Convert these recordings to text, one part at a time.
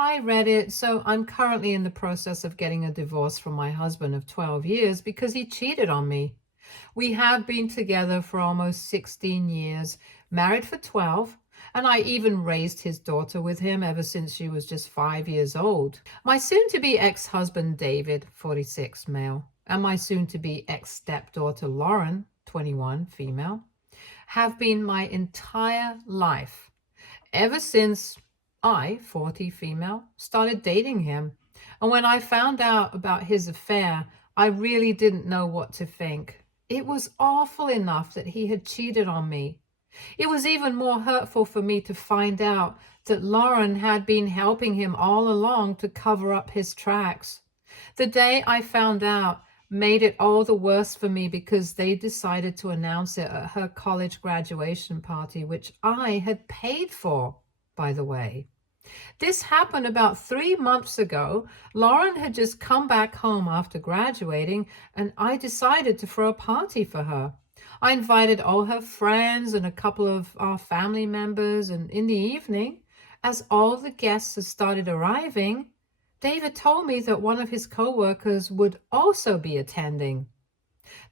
Hi, Reddit. So I'm currently in the process of getting a divorce from my husband of 12 years because he cheated on me. We have been together for almost 16 years, married for 12, and I even raised his daughter with him ever since she was just 5 years old. My soon-to-be ex-husband, David, 46, male, and my soon-to-be ex-stepdaughter, Lauren, 21, female, have been my entire life ever since I, 40 female, started dating him. And when I found out about his affair, I really didn't know what to think. It was awful enough that he had cheated on me. It was even more hurtful for me to find out that Lauren had been helping him all along to cover up his tracks. The day I found out made it all the worse for me because they decided to announce it at her college graduation party, which I had paid for, by the way. This happened about 3 months ago. Lauren had just come back home after graduating, and I decided to throw a party for her. I invited all her friends and a couple of our family members, and in the evening, as all the guests had started arriving, David told me that one of his co-workers would also be attending.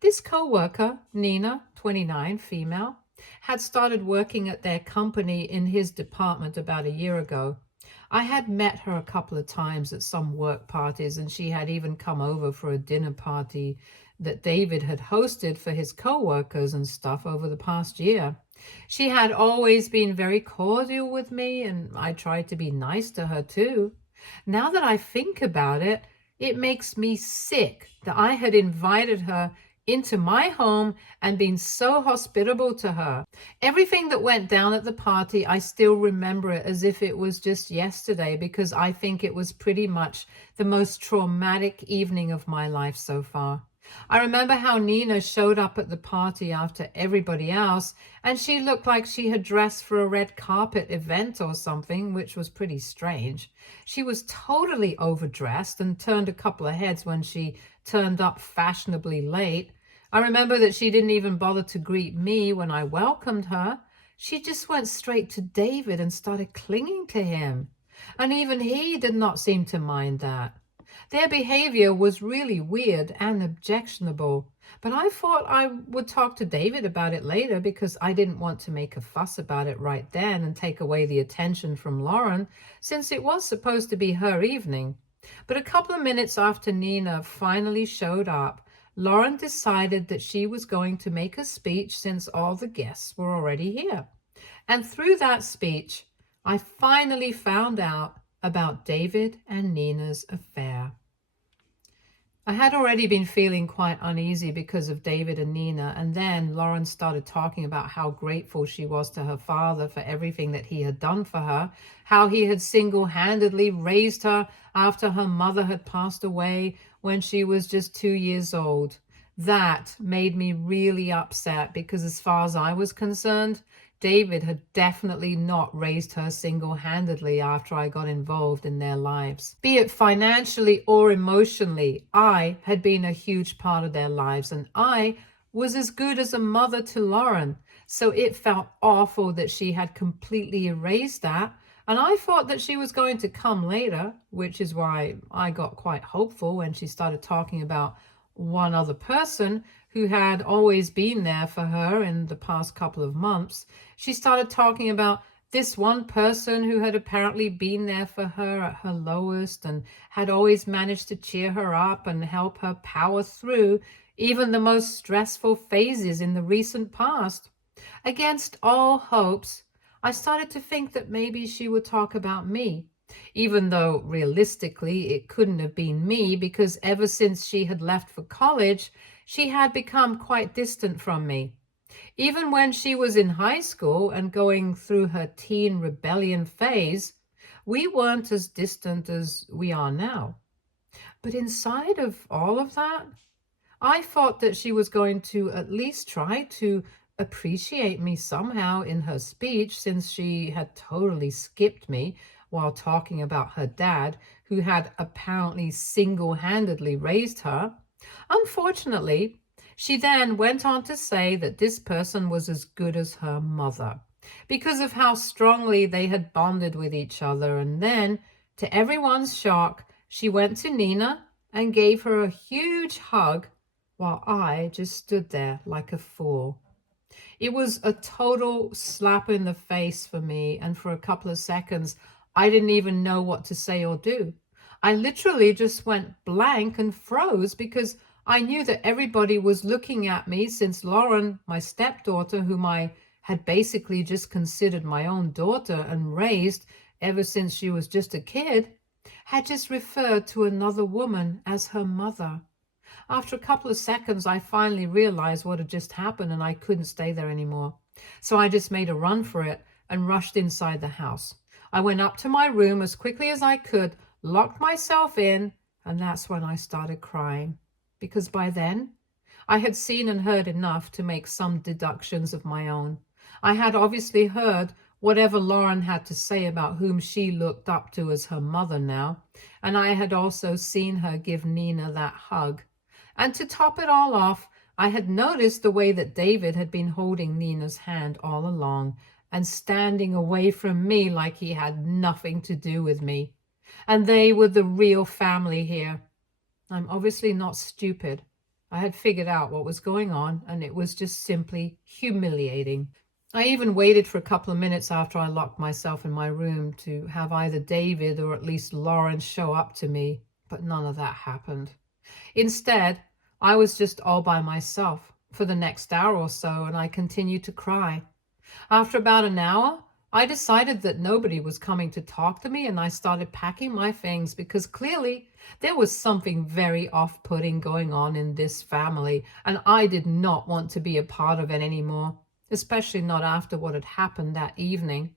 This co-worker, Nina, 29, female, had started working at their company in his department about a year ago. I had met her a couple of times at some work parties, and she had even come over for a dinner party that David had hosted for his co-workers and stuff over the past year. She had always been very cordial with me, and I tried to be nice to her too. Now that I think about it, it makes me sick that I had invited her into my home and been so hospitable to her. Everything that went down at the party, I still remember it as if it was just yesterday because I think it was pretty much the most traumatic evening of my life so far. I remember how Nina showed up at the party after everybody else, and she looked like she had dressed for a red carpet event or something, which was pretty strange. She was totally overdressed and turned a couple of heads when she turned up fashionably late. I remember that she didn't even bother to greet me when I welcomed her. She just went straight to David and started clinging to him. And even he did not seem to mind that. Their behavior was really weird and objectionable, but I thought I would talk to David about it later because I didn't want to make a fuss about it right then and take away the attention from Lauren, since it was supposed to be her evening. But a couple of minutes after Nina finally showed up, Lauren decided that she was going to make a speech since all the guests were already here. And through that speech, I finally found out about David and Nina's affair. I had already been feeling quite uneasy because of David and Nina, and then Lauren started talking about how grateful she was to her father for everything that he had done for her, how he had single-handedly raised her after her mother had passed away when she was just 2 years old. That made me really upset because as far as I was concerned, David had definitely not raised her single-handedly after I got involved in their lives. Be it financially or emotionally, I had been a huge part of their lives, and I was as good as a mother to Lauren. So it felt awful that she had completely erased that. And I thought that she was going to come later, which is why I got quite hopeful when she started talking about one other person who had always been there for her in the past couple of months. She started talking about this one person who had apparently been there for her at her lowest and had always managed to cheer her up and help her power through even the most stressful phases in the recent past. Against all hopes, I started to think that maybe she would talk about me, even though realistically it couldn't have been me because ever since she had left for college, she had become quite distant from me. Even when she was in high school and going through her teen rebellion phase, we weren't as distant as we are now. But inside of all of that, I thought that she was going to at least try to appreciate me somehow in her speech, since she had totally skipped me while talking about her dad, who had apparently single-handedly raised her. Unfortunately, she then went on to say that this person was as good as her mother because of how strongly they had bonded with each other, and then To everyone's shock, she went to Nina and gave her a huge hug while I just stood there like a fool. It was a total slap in the face for me, and for a couple of seconds, I didn't even know what to say or do. I literally just went blank and froze because I knew that everybody was looking at me since Lauren, my stepdaughter, whom I had basically just considered my own daughter and raised ever since she was just a kid, had just referred to another woman as her mother. After a couple of seconds, I finally realized what had just happened and I couldn't stay there anymore. So I just made a run for it and rushed inside the house. I went up to my room as quickly as I could, locked myself in, and that's when I started crying. Because by then, I had seen and heard enough to make some deductions of my own. I had obviously heard whatever Lauren had to say about whom she looked up to as her mother now, and I had also seen her give Nina that hug. And to top it all off, I had noticed the way that David had been holding Nina's hand all along and standing away from me like he had nothing to do with me. And they were the real family here. I'm obviously not stupid. I had figured out what was going on, and it was just simply humiliating. I even waited for a couple of minutes after I locked myself in my room to have either David or at least Lauren show up to me, but none of that happened. Instead, I was just all by myself for the next hour or so, and I continued to cry. After about an hour, I decided that nobody was coming to talk to me, and I started packing my things because clearly there was something very off-putting going on in this family, and I did not want to be a part of it anymore, especially not after what had happened that evening.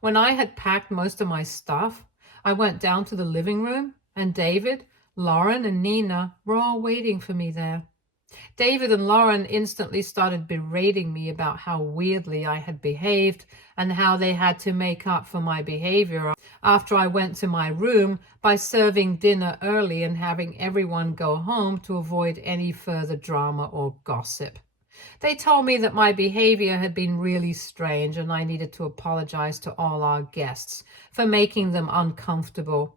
When I had packed most of my stuff, I went down to the living room, and David, Lauren, and Nina were all waiting for me there. David and Lauren instantly started berating me about how weirdly I had behaved and how they had to make up for my behavior after I went to my room by serving dinner early and having everyone go home to avoid any further drama or gossip. They told me that my behavior had been really strange and I needed to apologize to all our guests for making them uncomfortable.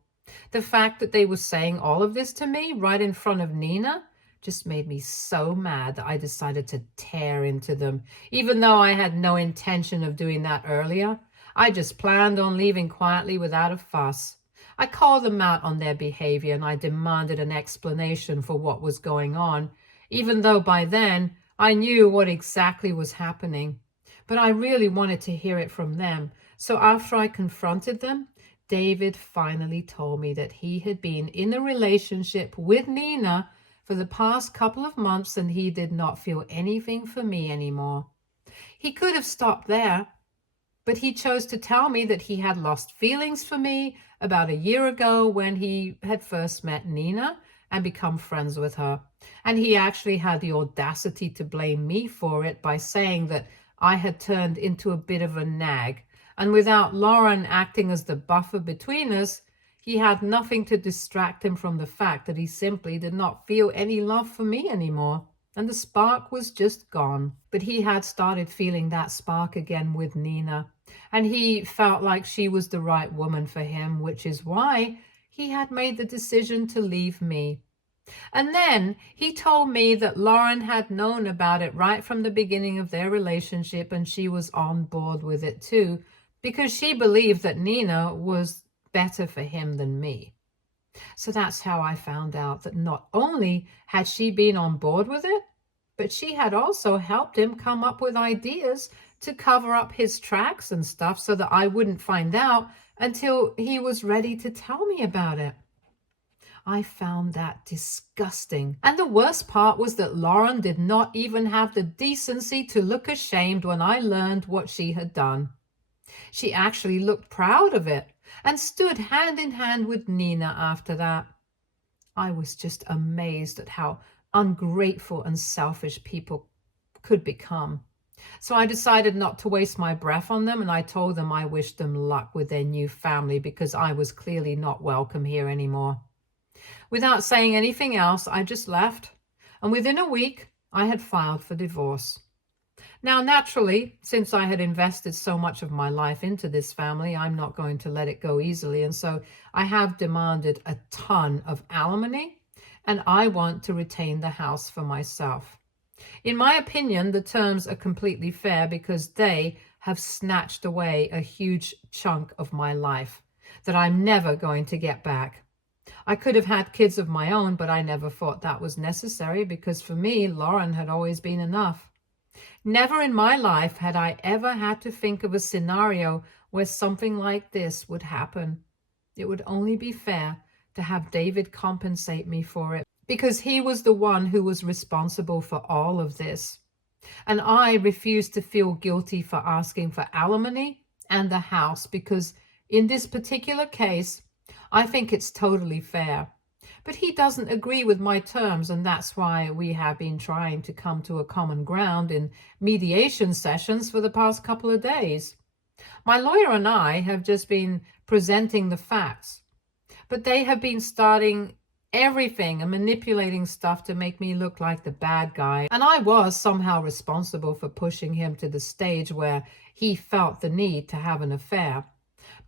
The fact that they were saying all of this to me right in front of Nina just made me so mad that I decided to tear into them. Even though I had no intention of doing that earlier, I just planned on leaving quietly without a fuss. I called them out on their behavior and I demanded an explanation for what was going on, even though by then I knew what exactly was happening. But I really wanted to hear it from them. So after I confronted them, David finally told me that he had been in a relationship with Nina for the past couple of months and he did not feel anything for me anymore. He could have stopped there, but he chose to tell me that he had lost feelings for me about a year ago when he had first met Nina and become friends with her. And he actually had the audacity to blame me for it by saying that I had turned into a bit of a nag. And without Lauren acting as the buffer between us, he had nothing to distract him from the fact that he simply did not feel any love for me anymore. And the spark was just gone. But he had started feeling that spark again with Nina. And he felt like she was the right woman for him, which is why he had made the decision to leave me. And then he told me that Lauren had known about it right from the beginning of their relationship and she was on board with it too, because she believed that Nina was better for him than me. So that's how I found out that not only had she been on board with it, but she had also helped him come up with ideas to cover up his tracks and stuff so that I wouldn't find out until he was ready to tell me about it. I found that disgusting. And the worst part was that Lauren did not even have the decency to look ashamed when I learned what she had done. She actually looked proud of it and stood hand in hand with Nina after that. I was just amazed at how ungrateful and selfish people could become. So I decided not to waste my breath on them, and I told them I wished them luck with their new family because I was clearly not welcome here anymore. Without saying anything else, I just left, and within a week, I had filed for divorce. Now, naturally, since I had invested so much of my life into this family, I'm not going to let it go easily. And so I have demanded a ton of alimony, and I want to retain the house for myself. In my opinion, the terms are completely fair because they have snatched away a huge chunk of my life that I'm never going to get back. I could have had kids of my own, but I never thought that was necessary because for me, Lauren had always been enough. Never in my life had I ever had to think of a scenario where something like this would happen. It would only be fair to have David compensate me for it because he was the one who was responsible for all of this. And I refused to feel guilty for asking for alimony and the house because in this particular case, I think it's totally fair. But he doesn't agree with my terms, and that's why we have been trying to come to a common ground in mediation sessions for the past couple of days. My lawyer and I have just been presenting the facts, but they have been starting everything and manipulating stuff to make me look like the bad guy. And I was somehow responsible for pushing him to the stage where he felt the need to have an affair.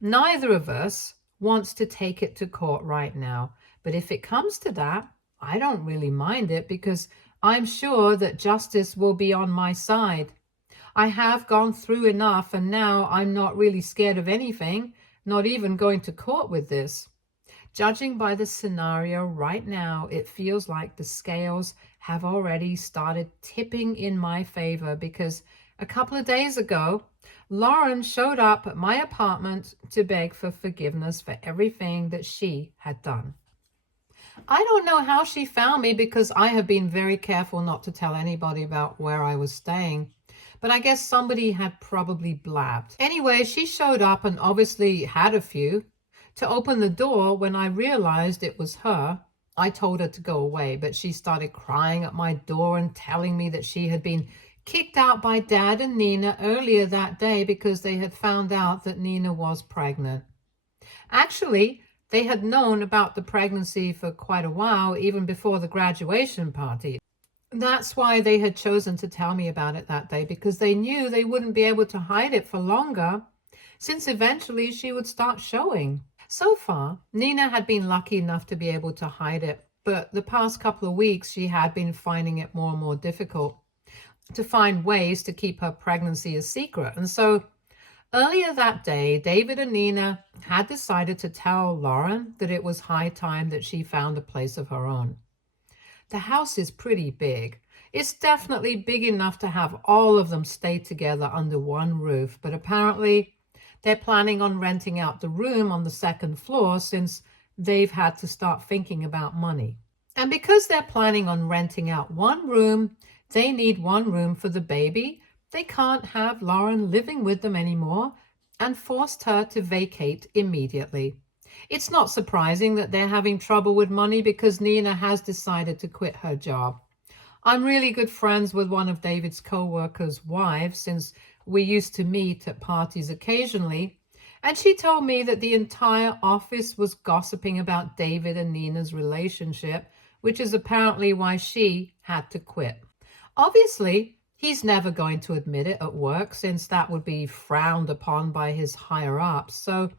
Neither of us wants to take it to court right now. But if it comes to that, I don't really mind it because I'm sure that justice will be on my side. I have gone through enough and now I'm not really scared of anything, not even going to court with this. Judging by the scenario right now, it feels like the scales have already started tipping in my favor because a couple of days ago, Lauren showed up at my apartment to beg for forgiveness for everything that she had done. I don't know how she found me because I have been very careful not to tell anybody about where I was staying. But I guess somebody had probably blabbed. Anyway, she showed up and obviously had a few. To open the door, when I realized it was her, I told her to go away, but she started crying at my door and telling me that she had been kicked out by Dad and Nina earlier that day because they had found out that Nina was pregnant. Actually, they had known about the pregnancy for quite a while, even before the graduation party. That's why they had chosen to tell me about it that day, because they knew they wouldn't be able to hide it for longer, since eventually she would start showing. So far, Nina had been lucky enough to be able to hide it, but the past couple of weeks she had been finding it more and more difficult to find ways to keep her pregnancy a secret. And so earlier that day, David and Nina had decided to tell Lauren that it was high time that she found a place of her own. The house is pretty big. It's definitely big enough to have all of them stay together under one roof, but apparently they're planning on renting out the room on the second floor since they've had to start thinking about money. And because they're planning on renting out one room, they need one room for the baby. They can't have Lauren living with them anymore and forced her to vacate immediately. It's not surprising that they're having trouble with money because Nina has decided to quit her job. I'm really good friends with one of David's co-workers' wives since we used to meet at parties occasionally, and she told me that the entire office was gossiping about David and Nina's relationship, which is apparently why she had to quit. Obviously, he's never going to admit it at work since that would be frowned upon by his higher-ups, so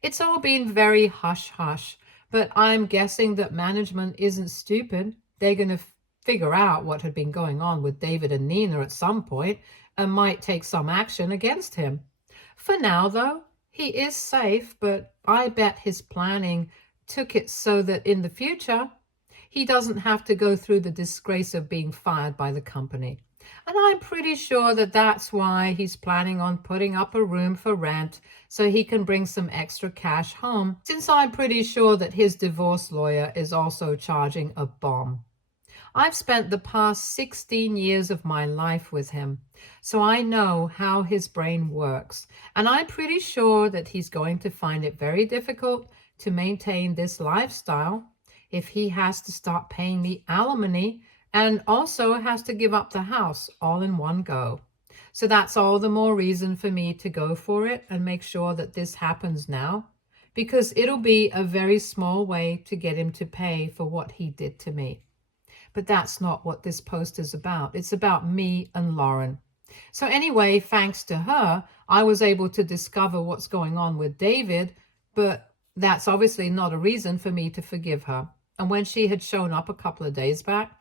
it's all been very hush-hush, but I'm guessing that management isn't stupid. They're going to figure out what had been going on with David and Nina at some point and might take some action against him. For now, though, he is safe, but I bet his planning took it so that in the future, he doesn't have to go through the disgrace of being fired by the company. And I'm pretty sure that that's why he's planning on putting up a room for rent so he can bring some extra cash home, since I'm pretty sure that his divorce lawyer is also charging a bomb. I've spent the past 16 years of my life with him, so I know how his brain works, and I'm pretty sure that he's going to find it very difficult to maintain this lifestyle if he has to start paying me alimony and also has to give up the house all in one go. So that's all the more reason for me to go for it and make sure that this happens now, because it'll be a very small way to get him to pay for what he did to me. But that's not what this post is about. It's about me and Lauren. So anyway, thanks to her, I was able to discover what's going on with David, but that's obviously not a reason for me to forgive her. And when she had shown up a couple of days back,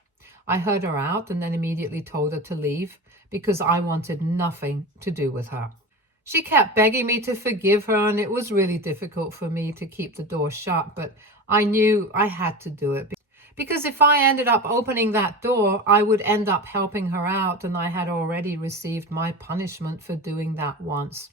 I heard her out and then immediately told her to leave because I wanted nothing to do with her. She kept begging me to forgive her, and it was really difficult for me to keep the door shut, but I knew I had to do it because if I ended up opening that door, I would end up helping her out, and I had already received my punishment for doing that once.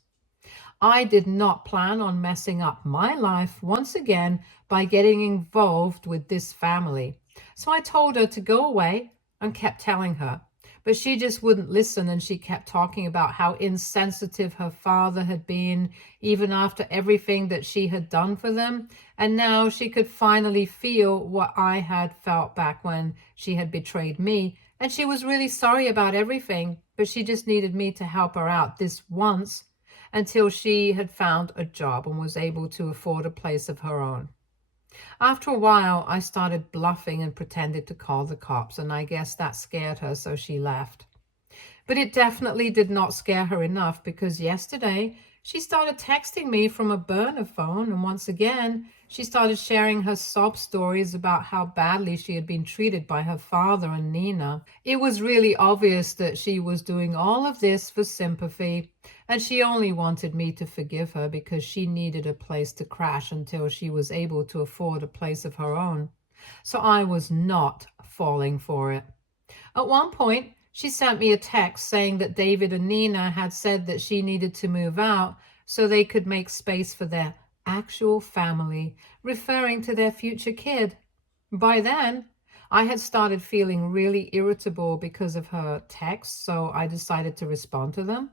I did not plan on messing up my life once again by getting involved with this family. So I told her to go away and kept telling her. But she just wouldn't listen, and she kept talking about how insensitive her father had been, even after everything that she had done for them. And now she could finally feel what I had felt back when she had betrayed me. And she was really sorry about everything, but she just needed me to help her out this once until she had found a job and was able to afford a place of her own. After a while, I started bluffing and pretended to call the cops, and I guess that scared her, so she left. But it definitely did not scare her enough because yesterday she started texting me from a burner phone, and once again, she started sharing her sob stories about how badly she had been treated by her father and Nina. It was really obvious that she was doing all of this for sympathy, and she only wanted me to forgive her because she needed a place to crash until she was able to afford a place of her own. So I was not falling for it. At one point, she sent me a text saying that David and Nina had said that she needed to move out so they could make space for their actual family, referring to their future kid. By then, I had started feeling really irritable because of her texts, so I decided to respond to them.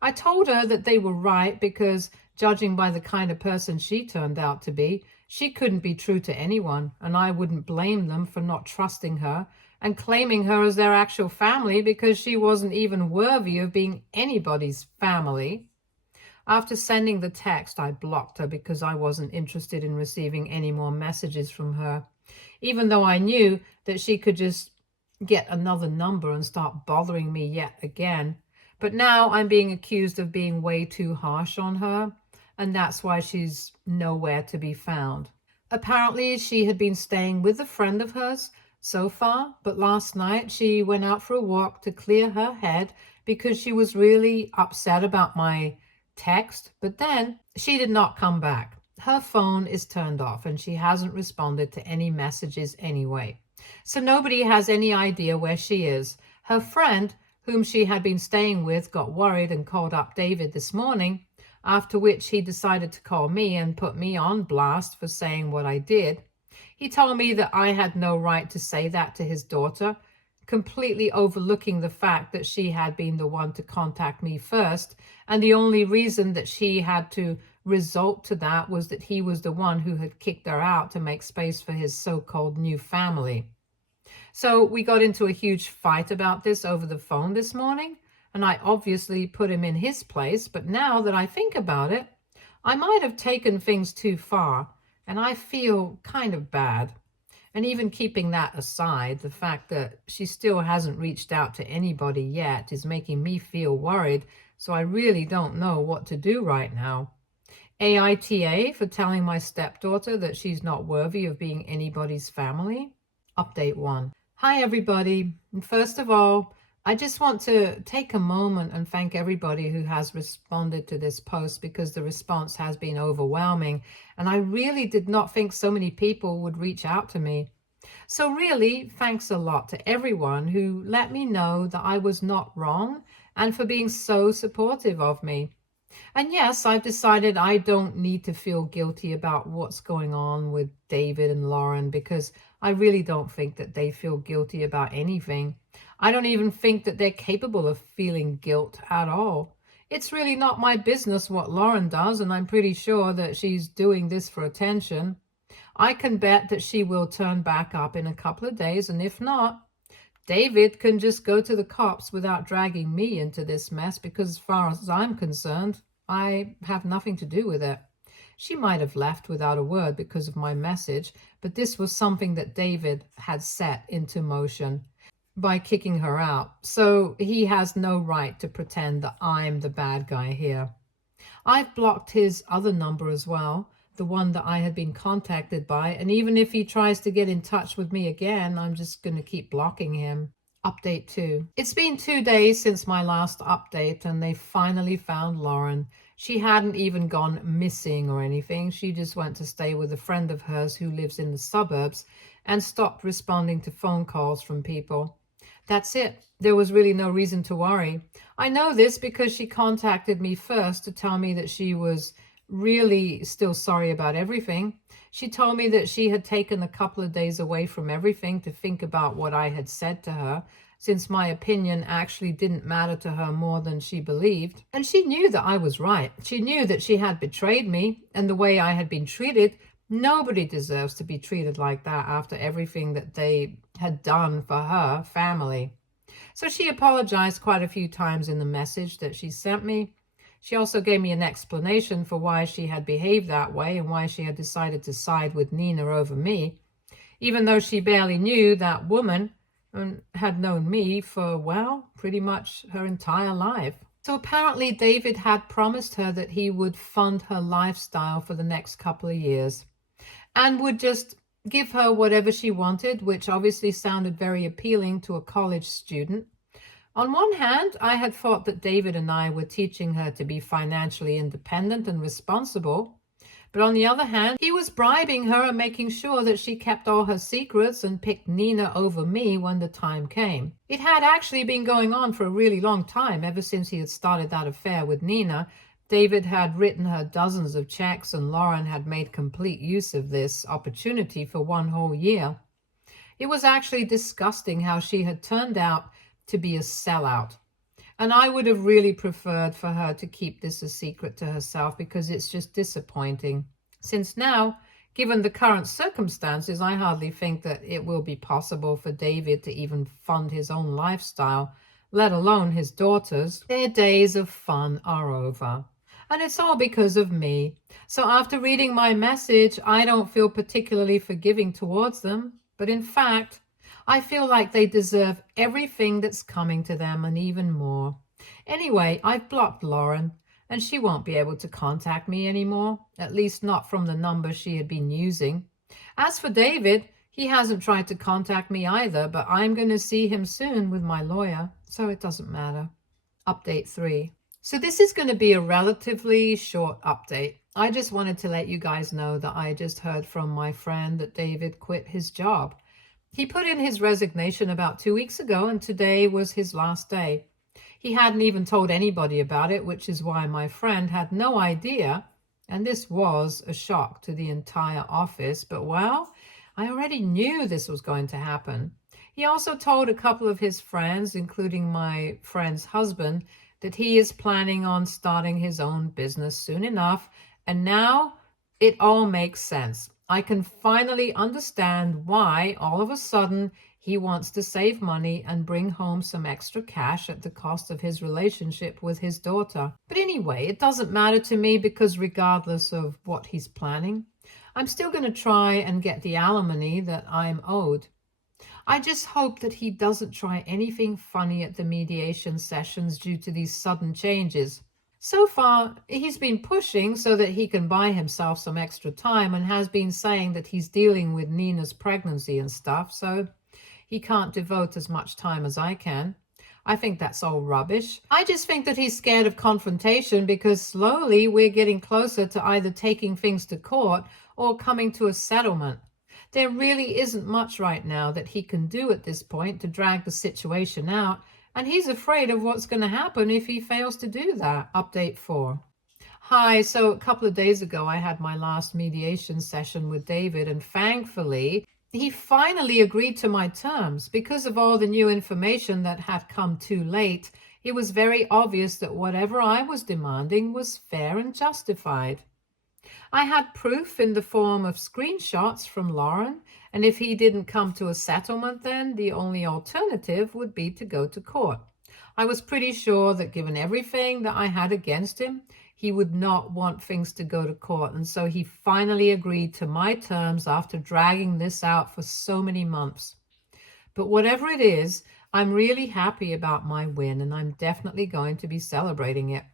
I told her that they were right because, judging by the kind of person she turned out to be, she couldn't be true to anyone, and I wouldn't blame them for not trusting her and claiming her as their actual family because she wasn't even worthy of being anybody's family. After sending the text, I blocked her because I wasn't interested in receiving any more messages from her, even though I knew that she could just get another number and start bothering me yet again. But now I'm being accused of being way too harsh on her, and that's why she's nowhere to be found. Apparently, she had been staying with a friend of hers so far, but last night she went out for a walk to clear her head because she was really upset about my text, but then she did not come back. Her phone is turned off and she hasn't responded to any messages anyway. So nobody has any idea where she is. Her friend, whom she had been staying with, got worried and called up David this morning, after which he decided to call me and put me on blast for saying what I did. He told me that I had no right to say that to his daughter, completely overlooking the fact that she had been the one to contact me first, and the only reason that she had to resort to that was that he was the one who had kicked her out to make space for his so-called new family. So we got into a huge fight about this over the phone this morning, and I obviously put him in his place, but now that I think about it, I might have taken things too far, and I feel kind of bad. And even keeping that aside, the fact that she still hasn't reached out to anybody yet is making me feel worried, so I really don't know what to do right now. AITA for telling my stepdaughter that she's not worthy of being anybody's family. Update 1. Hi, everybody. And first of all, I just want to take a moment and thank everybody who has responded to this post because the response has been overwhelming. And I really did not think so many people would reach out to me. So really, thanks a lot to everyone who let me know that I was not wrong and for being so supportive of me. And yes, I've decided I don't need to feel guilty about what's going on with David and Lauren because I really don't think that they feel guilty about anything. I don't even think that they're capable of feeling guilt at all. It's really not my business what Lauren does, and I'm pretty sure that she's doing this for attention. I can bet that she will turn back up in a couple of days, and if not, David can just go to the cops without dragging me into this mess because as far as I'm concerned, I have nothing to do with it. She might have left without a word because of my message, but this was something that David had set into motion. by kicking her out. So he has no right to pretend that I'm the bad guy here. I've blocked his other number as well, the one that I had been contacted by, and even if he tries to get in touch with me again, I'm just going to keep blocking him. Update 2. It's been 2 days since my last update, and they finally found Lauren. She hadn't even gone missing or anything. She just went to stay with a friend of hers who lives in the suburbs and stopped responding to phone calls from people. That's it. There was really no reason to worry. I know this because she contacted me first to tell me that she was really still sorry about everything. She told me that she had taken a couple of days away from everything to think about what I had said to her, since my opinion actually didn't matter to her more than she believed. And she knew that I was right. She knew that she had betrayed me and the way I had been treated. Nobody deserves to be treated like that after everything that they had done for her family. So she apologized quite a few times in the message that she sent me. She also gave me an explanation for why she had behaved that way and why she had decided to side with Nina over me, even though she barely knew that woman and had known me for, well, pretty much her entire life. So apparently David had promised her that he would fund her lifestyle for the next couple of years and would just give her whatever she wanted, which obviously sounded very appealing to a college student. On one hand, I had thought that David and I were teaching her to be financially independent and responsible. But on the other hand, he was bribing her and making sure that she kept all her secrets and picked Nina over me when the time came. It had actually been going on for a really long time, ever since he had started that affair with Nina. David had written her dozens of checks, and Lauren had made complete use of this opportunity for one whole year. It was actually disgusting how she had turned out to be a sellout. And I would have really preferred for her to keep this a secret to herself, because it's just disappointing. Since now, given the current circumstances, I hardly think that it will be possible for David to even fund his own lifestyle, let alone his daughter's. Their days of fun are over. And it's all because of me. So after reading my message, I don't feel particularly forgiving towards them. But in fact, I feel like they deserve everything that's coming to them and even more. Anyway, I've blocked Lauren, and she won't be able to contact me anymore, at least not from the number she had been using. As for David, he hasn't tried to contact me either, but I'm going to see him soon with my lawyer, so it doesn't matter. Update 3. So this is going to be a relatively short update. I just wanted to let you guys know that I just heard from my friend that David quit his job. He put in his resignation about 2 weeks ago, and today was his last day. He hadn't even told anybody about it, which is why my friend had no idea, and this was a shock to the entire office. But well, I already knew this was going to happen. He also told a couple of his friends, including my friend's husband, that he is planning on starting his own business soon enough, and now it all makes sense. I can finally understand why all of a sudden he wants to save money and bring home some extra cash at the cost of his relationship with his daughter. But anyway, it doesn't matter to me, because regardless of what he's planning, I'm still going to try and get the alimony that I'm owed. I just hope that he doesn't try anything funny at the mediation sessions due to these sudden changes. So far, he's been pushing so that he can buy himself some extra time, and has been saying that he's dealing with Nina's pregnancy and stuff, so he can't devote as much time as I can. I think that's all rubbish. I just think that he's scared of confrontation, because slowly we're getting closer to either taking things to court or coming to a settlement. There really isn't much right now that he can do at this point to drag the situation out, and he's afraid of what's going to happen if he fails to do that. Update 4. Hi, so a couple of days ago I had my last mediation session with David, and thankfully he finally agreed to my terms. Because of all the new information that had come too late, it was very obvious that whatever I was demanding was fair and justified. I had proof in the form of screenshots from Lauren, and if he didn't come to a settlement, then the only alternative would be to go to court. I was pretty sure that given everything that I had against him, he would not want things to go to court, and so he finally agreed to my terms after dragging this out for so many months. But whatever it is, I'm really happy about my win, and I'm definitely going to be celebrating it.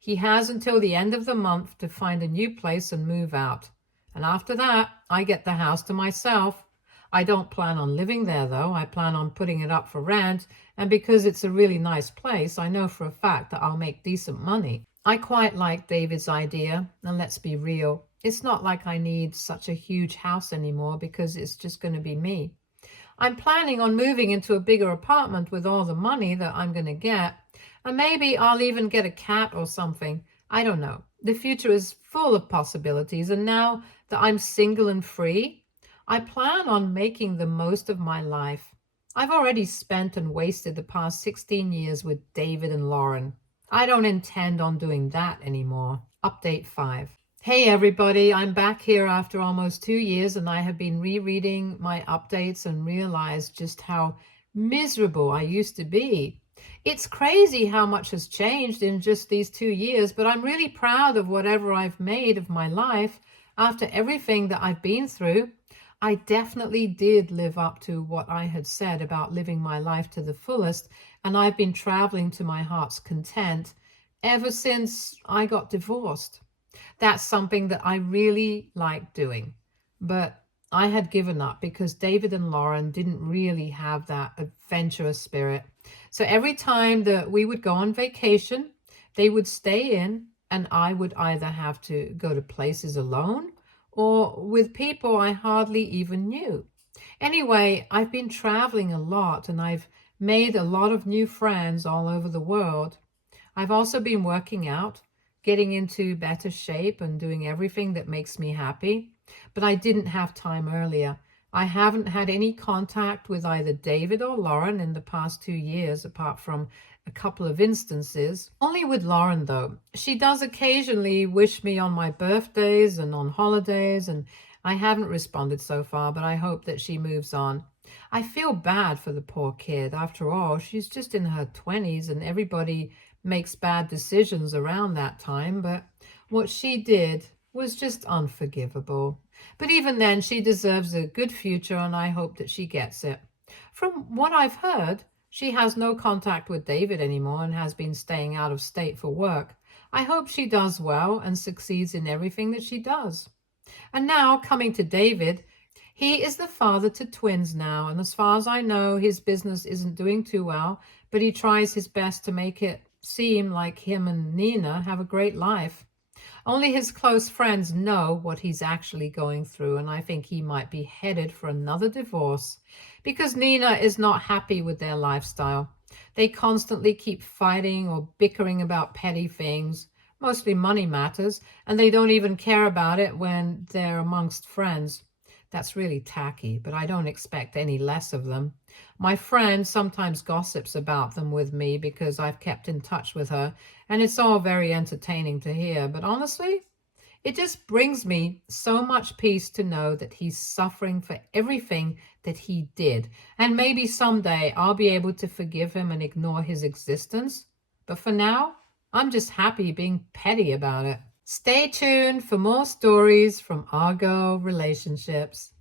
He has until the end of the month to find a new place and move out. And after that, I get the house to myself. I don't plan on living there, though. I plan on putting it up for rent. And because it's a really nice place, I know for a fact that I'll make decent money. I quite like David's idea. And let's be real, it's not like I need such a huge house anymore because it's just going to be me. I'm planning on moving into a bigger apartment with all the money that I'm going to get. And maybe I'll even get a cat or something. I don't know. The future is full of possibilities. And now that I'm single and free, I plan on making the most of my life. I've already spent and wasted the past 16 years with David and Lauren. I don't intend on doing that anymore. Update 5. Hey everybody, I'm back here after almost 2 years, and I have been rereading my updates and realized just how miserable I used to be. It's crazy how much has changed in just these 2 years, but I'm really proud of whatever I've made of my life after everything that I've been through. I definitely did live up to what I had said about living my life to the fullest, and I've been traveling to my heart's content ever since I got divorced. That's something that I really like doing. But I had given up because David and Lauren didn't really have that adventurous spirit. So every time that we would go on vacation, they would stay in, and I would either have to go to places alone or with people I hardly even knew. Anyway, I've been traveling a lot, and I've made a lot of new friends all over the world. I've also been working out, getting into better shape and doing everything that makes me happy. But I didn't have time earlier. I haven't had any contact with either David or Lauren in the past 2 years, apart from a couple of instances. Only with Lauren, though. She does occasionally wish me on my birthdays and on holidays, and I haven't responded so far, but I hope that she moves on. I feel bad for the poor kid. After all, she's just in her 20s, and everybody makes bad decisions around that time, but what she did was just unforgivable. But even then, she deserves a good future, and I hope that she gets it. From what I've heard, she has no contact with David anymore and has been staying out of state for work. I hope she does well and succeeds in everything that she does. And now, coming to David, he is the father to twins now, and as far as I know, his business isn't doing too well, but he tries his best to make it seem like him and Nina have a great life. Only his close friends know what he's actually going through, and I think he might be headed for another divorce because Nina is not happy with their lifestyle. They constantly keep fighting or bickering about petty things, mostly money matters, and they don't even care about it when they're amongst friends. That's really tacky, but I don't expect any less of them. My friend sometimes gossips about them with me because I've kept in touch with her, and it's all very entertaining to hear. But honestly, it just brings me so much peace to know that he's suffering for everything that he did. And maybe someday I'll be able to forgive him and ignore his existence. But for now, I'm just happy being petty about it. Stay tuned for more stories from Argo Relationships.